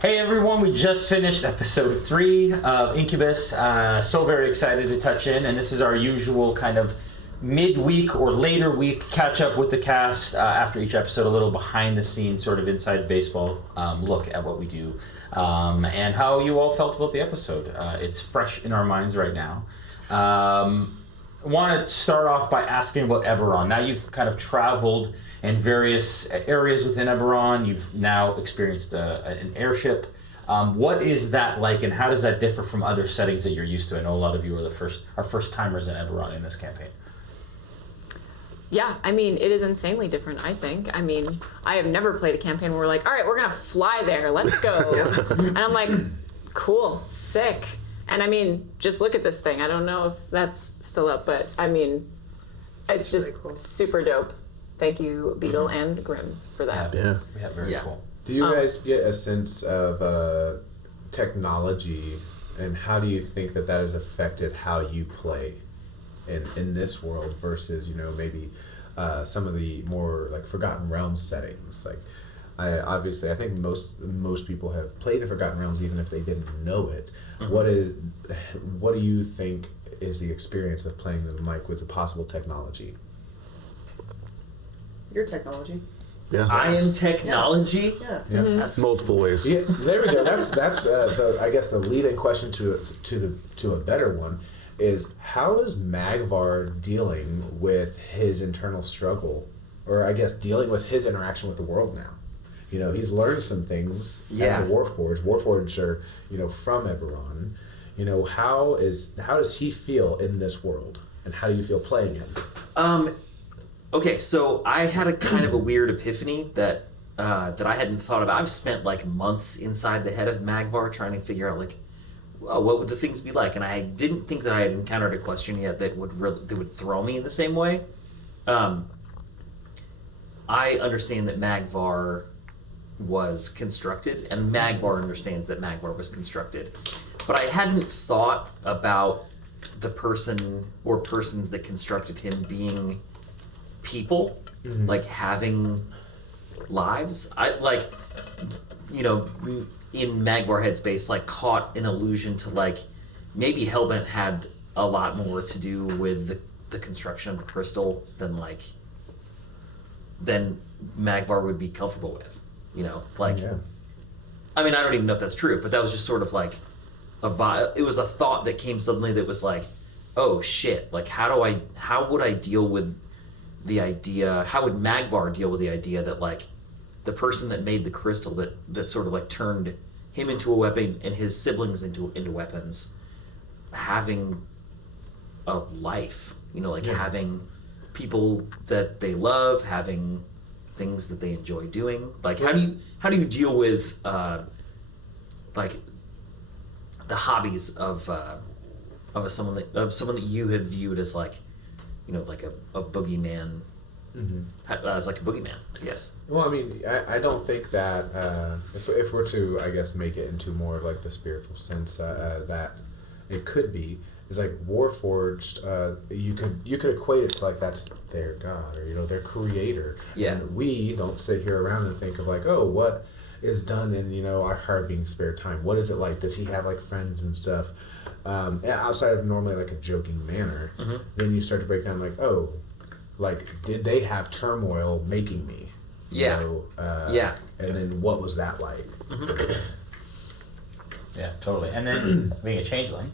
Hey everyone, we just finished episode 3 of Incubus. So very excited to touch in, and this is our usual kind of midweek or later week catch up with the cast after each episode, a little behind the scenes sort of inside baseball look at what we do and how you all felt about the episode. It's fresh in our minds right now. I want to start off by asking about Eberron. Now you've kind of traveled in various areas within Eberron. You've now experienced an airship. What is that like, and how does that differ from other settings that you're used to? I know a lot of you are first timers in Eberron in this campaign. Yeah, I mean, it is insanely different, I think. I mean, I have never played a campaign where we're like, all right, we're going to fly there, let's go. And I'm like, cool, sick. And I mean, just look at this thing. I don't know if that's still up, but I mean, it's just cool. Super dope. Thank you, Beetle and Grims, for that. Yeah, very cool. Do you guys get a sense of technology, and how do you think that has affected how you play in this world versus, maybe some of the more like Forgotten Realms settings? Like, I think most people have played in Forgotten Realms even if they didn't know it. Mm-hmm. What do you think is the experience of playing the mic with the possible technology? Your technology. Yeah. I am technology. Yeah. Mm-hmm. That's multiple ways. Yeah, there we go. That's I guess the lead-in question to a better one is, how is Magvar dealing with his internal struggle, or I guess dealing with his interaction with the world now? He's learned some things as a Warforged. Warforged are, from Eberron. How does he feel in this world, and how do you feel playing him? Okay, so I had a kind of a weird epiphany that I hadn't thought about. I've spent like months inside the head of Magvar trying to figure out like, what would the things be like, and I didn't think that I had encountered a question yet that would throw me in the same way. I understand that Magvar was constructed, and Magvar understands that Magvar was constructed, but I hadn't thought about the person or persons that constructed him being people, like having lives. I like, in Magvar headspace, like caught an allusion to like maybe Hellbent had a lot more to do with the construction of the crystal than Magvar would be comfortable with. I mean, I don't even know if that's true, but that was just sort of like it was a thought that came suddenly that was like, oh shit, like how would I deal with the idea, how would Magvar deal with the idea that like the person that made the crystal that sort of like turned him into a weapon and his siblings into weapons, having a life, having people that they love, having things that they enjoy doing. Like how do you deal with like the hobbies of someone that you have viewed as like, like a boogeyman, as like a boogeyman, I guess. Well, I mean, I don't think that if we're to, I guess, make it into more of like the spiritual sense that it could be, is like Warforged. You could equate it to like that's their god, or their creator. Yeah. And we don't sit here around and think of like, oh, what is done in our heart being spare time? What is it like? Does he have like friends and stuff? Outside of normally like a joking manner, then you start to break down like, oh, like did they have turmoil making me? And then what was that like? Yeah, totally. And then being a changeling.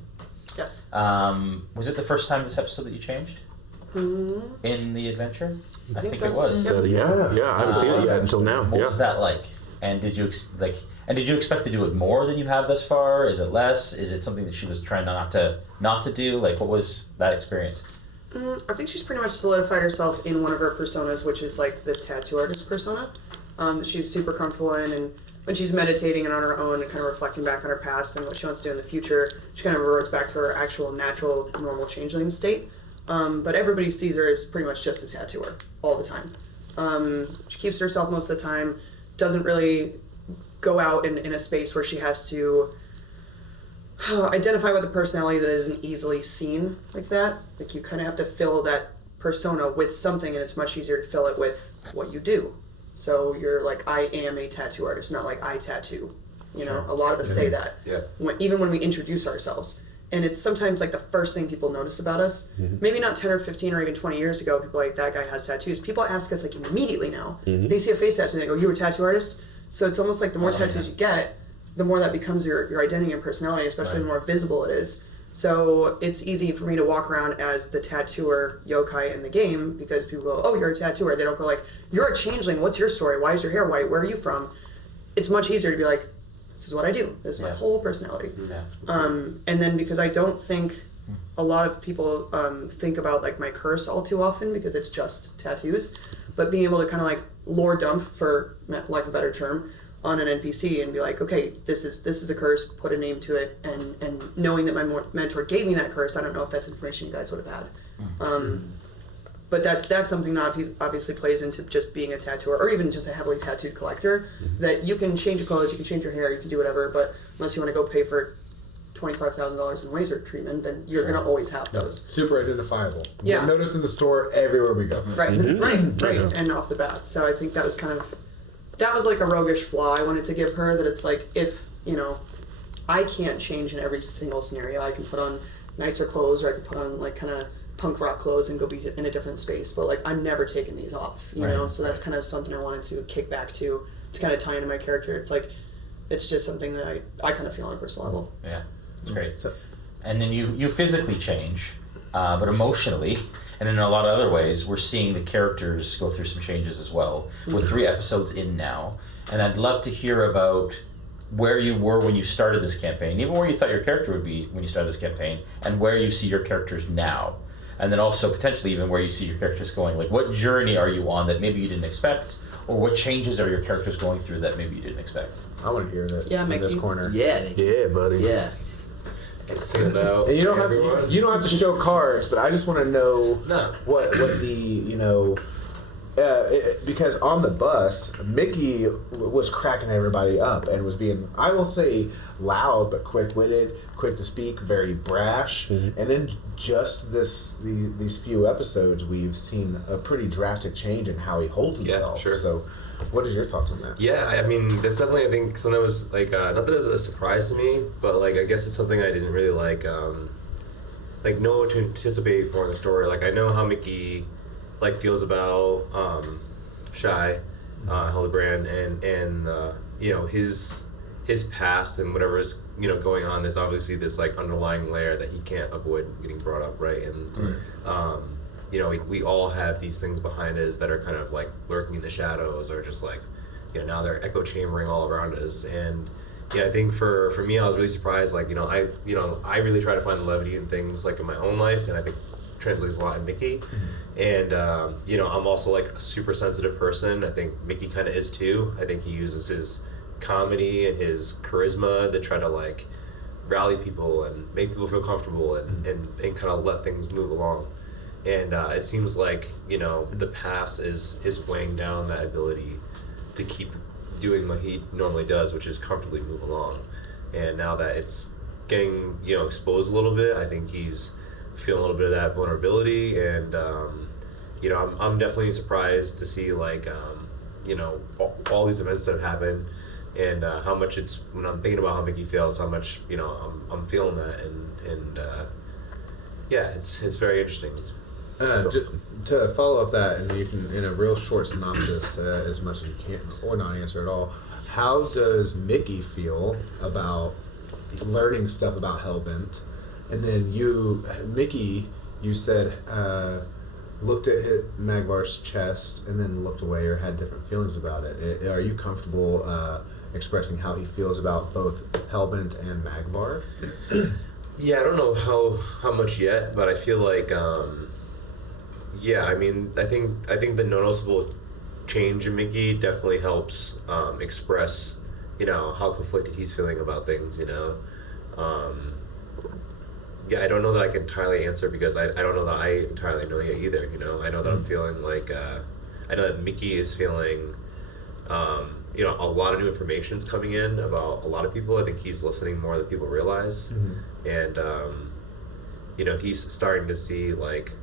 Yes. Was it the first time this episode that you changed in the adventure? I think so. it was. Yeah. I haven't seen it yet until now. What was that like? And did you expect to do it more than you have thus far? Is it less? Is it something that she was trying not to do? Like, what was that experience? I think she's pretty much solidified herself in one of her personas, which is like the tattoo artist persona. That she's super comfortable in, and when she's meditating and on her own and kind of reflecting back on her past and what she wants to do in the future, she kind of reverts back to her actual natural, normal changeling state. But everybody sees her as pretty much just a tattooer all the time. She keeps to herself most of the time, doesn't really go out in a space where she has to identify with a personality that isn't easily seen like that. Like, you kind of have to fill that persona with something, and it's much easier to fill it with what you do. So you're like, I am a tattoo artist, not like I tattoo. You know, a lot of us say that. Yeah. Even when we introduce ourselves. And it's sometimes like the first thing people notice about us. Maybe not 10 or 15 or even 20 years ago, people like, that guy has tattoos. People ask us like immediately now. They see a face tattoo and they go, you were a tattoo artist? So it's almost like the more tattoos you get, the more that becomes your identity and personality, especially the more visible it is. So it's easy for me to walk around as the tattooer yokai in the game because people go, oh, you're a tattooer. They don't go like, you're a changeling. What's your story? Why is your hair white? Where are you from? It's much easier to be like, this is what I do. This is my whole personality. Yeah. And then because I don't think a lot of people think about like my curse all too often because it's just tattoos, but being able to kind of like lore dump, for lack of a better term, on an NPC and be like, okay, this is the curse, put a name to it, and knowing that my mentor gave me that curse, I don't know if that's information you guys would have had. But that's something that obviously plays into just being a tattooer, or even just a heavily tattooed collector, that you can change your clothes, you can change your hair, you can do whatever, but unless you want to go pay for $25,000 in laser treatment, then you're going to always have those. Super identifiable. Yeah. You notice in the store everywhere we go. Right, right, and off the bat. So I think that was that was like a roguish flaw I wanted to give her, that it's like, if, you know, I can't change in every single scenario. I can put on nicer clothes, or I can put on like kind of punk rock clothes and go be in a different space, but like I'm never taking these off, you know? So that's kind of something I wanted to kick back to kind of tie into my character. It's like, it's just something that I kind of feel on a personal level. Yeah, it's great. And then you physically change, but emotionally, and in a lot of other ways, we're seeing the characters go through some changes as well. We're 3 episodes in now, and I'd love to hear about where you were when you started this campaign, even where you thought your character would be when you started this campaign, and where you see your characters now. And then also potentially even where you see your characters going. Like, what journey are you on that maybe you didn't expect, or what changes are your characters going through that maybe you didn't expect? I want to hear that Yeah, in Mickey. this corner. Yeah, buddy. Yeah. It's singing out. And you don't everyone. have you don't have to show cards, but I just want to know No. what the, you know, because on the bus, Mickey was cracking everybody up and was being, I will say, loud but quick-witted, quick to speak, very brash. And then just these few episodes, we've seen a pretty drastic change in how he holds himself. sure. So, what is your thoughts on that? Yeah, I mean, that's definitely, I think, something that was, like, not that it was a surprise to me, but, like, I guess it's something I didn't really, like, know what to anticipate for in the story. Like, I know how Mickey, like, feels about, Shy, Hildebrand, and you know, his past and whatever is, you know, going on. There's obviously this, like, underlying layer that he can't avoid getting brought up, right? And, you know, we all have these things behind us that are kind of like lurking in the shadows, or just like, you know, now they're echo chambering all around us. And yeah, I think for me, I was really surprised. Like, I really try to find the levity in things like in my own life, and I think translates a lot in Mickey. And you know, I'm also like a super sensitive person. I think Mickey kind of is too. I think he uses his comedy and his charisma to try to like rally people and make people feel comfortable and kind of let things move along. And it seems like, you know, the past is weighing down that ability to keep doing what he normally does, which is comfortably move along. And now that it's getting, you know, exposed a little bit, I think he's feeling a little bit of that vulnerability. And, you know, I'm definitely surprised to see, like, you know, all these events that have happened, and how much it's, when I'm thinking about how Mickey feels, how much, you know, I'm feeling that. And yeah, it's very interesting. Just to follow up that, and you can, in a real short synopsis, as much as you can, or not answer at all, how does Mickey feel about learning stuff about Hellbent? And then Mickey, you said, looked at Magvar's chest and then looked away or had different feelings about it. Are you comfortable expressing how he feels about both Hellbent and Magvar? Yeah, I don't know how much yet, but I feel like, yeah, I mean, I think the noticeable change in Mickey definitely helps express, you know, how conflicted he's feeling about things, you know. Yeah, I don't know that I can entirely answer, because I don't know that I entirely know yet either, you know. I know that I'm feeling like, I know that Mickey is feeling, you know, a lot of new information's coming in about a lot of people. I think he's listening more than people realize. And, you know, he's starting to see, like,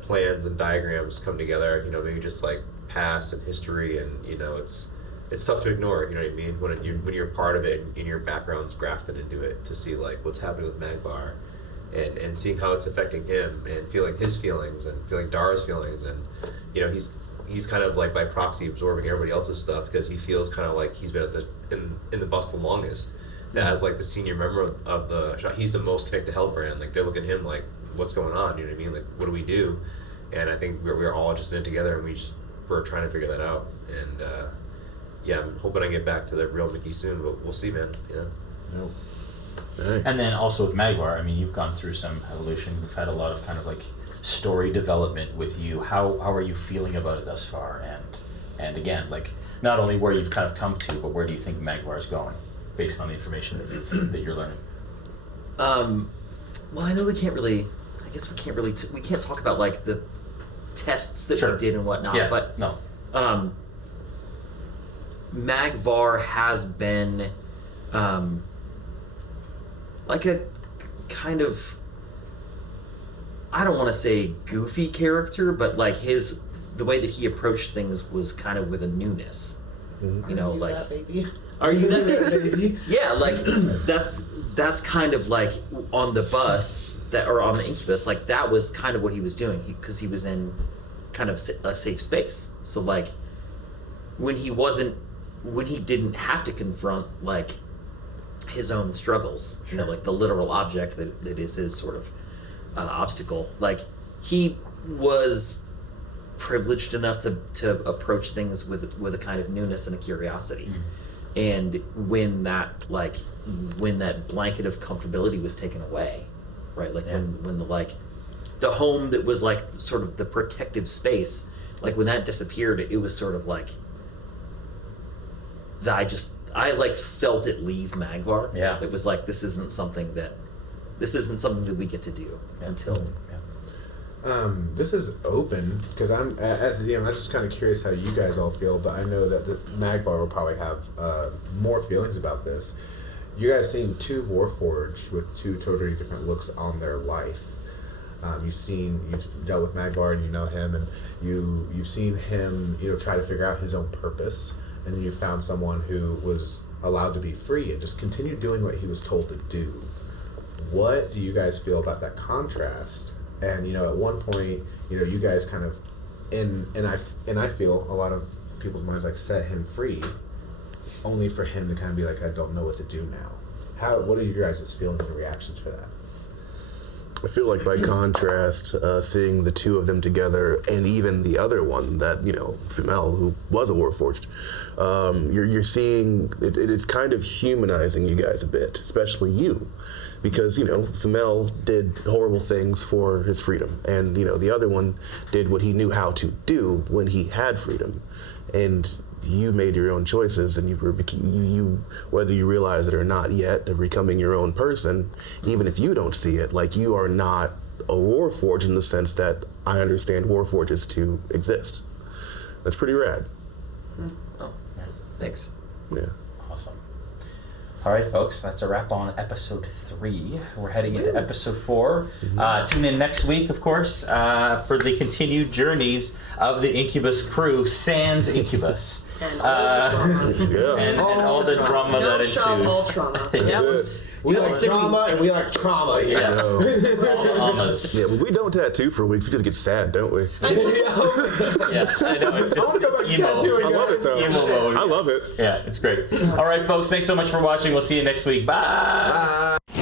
plans and diagrams come together, you know, maybe just like past and history, and, you know, it's it's tough to ignore. You know what I mean? When you're part of it and your background's grafted into it, to see like what's happening with Magvar, and seeing how it's affecting him, and feeling his feelings and feeling Dara's feelings, and you know he's kind of like by proxy absorbing everybody else's stuff because he feels kind of like he's been in the bus the longest. As like the senior member of the shop, he's the most connected to Hellbrand. Like they're looking at him like, what's going on? You know what I mean? Like, what do we do? And I think we're all just in it together, and we're trying to figure that out. And yeah, I'm hoping I get back to the real Mickey soon, but we'll see, man. You know. Hey. And then also with Magvar, I mean, you've gone through some evolution. We've had a lot of kind of like story development with you. How are you feeling about it thus far? And again, like not only where you've kind of come to, but where do you think Magvar is going based on the information that you're learning? Well, I know we can't really. I guess we can't really. We can't talk about like the tests that we did and whatnot. Yeah, but no. Magvar has been like a kind of, I don't want to say goofy character, but like the way that he approached things was kind of with a newness. Mm-hmm. You know, You like, that baby. are you that baby? Yeah, like that's kind of like on the bus or on the Incubus, like that was kind of what he was doing because he was in kind of a safe space. So like when he didn't have to confront like his own struggles, you know, like the literal object that is his sort of obstacle, like he was privileged enough to approach things with a kind of newness and a curiosity. And when that blanket of comfortability was taken away, right, like when the home that was like sort of the protective space, like when that disappeared, it was sort of like I like felt it leave Magvar. Yeah. It was like this isn't something that we get to do until. This is open because I'm as the DM. I'm just kind of curious how you guys all feel, but I know that the Magvar will probably have more feelings about this. You guys seen two Warforged with two totally different looks on their life. You've dealt with Magvar and you know him, and you've seen him try to figure out his own purpose, and then you found someone who was allowed to be free and just continue doing what he was told to do. What do you guys feel about that contrast? And at one point, you guys kind of, and I feel a lot of people's minds like set him free, only for him to kind of be like, I don't know what to do now. What are you guys' feelings and reactions for that? I feel like by contrast, seeing the two of them together, and even the other one, that Femel, who was a Warforged, you're seeing it's kind of humanizing you guys a bit, especially you. Because, Femel did horrible things for his freedom. And, the other one did what he knew how to do when he had freedom. And you made your own choices, and you whether you realize it or not yet, are becoming your own person, even if you don't see it. Like, you are not a Warforged in the sense that I understand Warforges to exist. That's pretty rad. Oh, thanks. Yeah. Awesome. All right, folks, that's a wrap on episode 3. We're heading into episode 4. Tune in next week, of course, for the continued journeys of the Incubus crew, sans Incubus. And all the drama. And all the drama that ensues. All trauma. Yes. We like drama and we like trauma here. Yeah. All the almas. Yeah, but we don't tattoo for weeks. We just get sad, don't we? Yeah, I know. It's just emo. tattooing, I love it, though. Emo mode. I love it. Yeah, it's great. All right, folks, thanks so much for watching. We'll see you next week. Bye. Bye.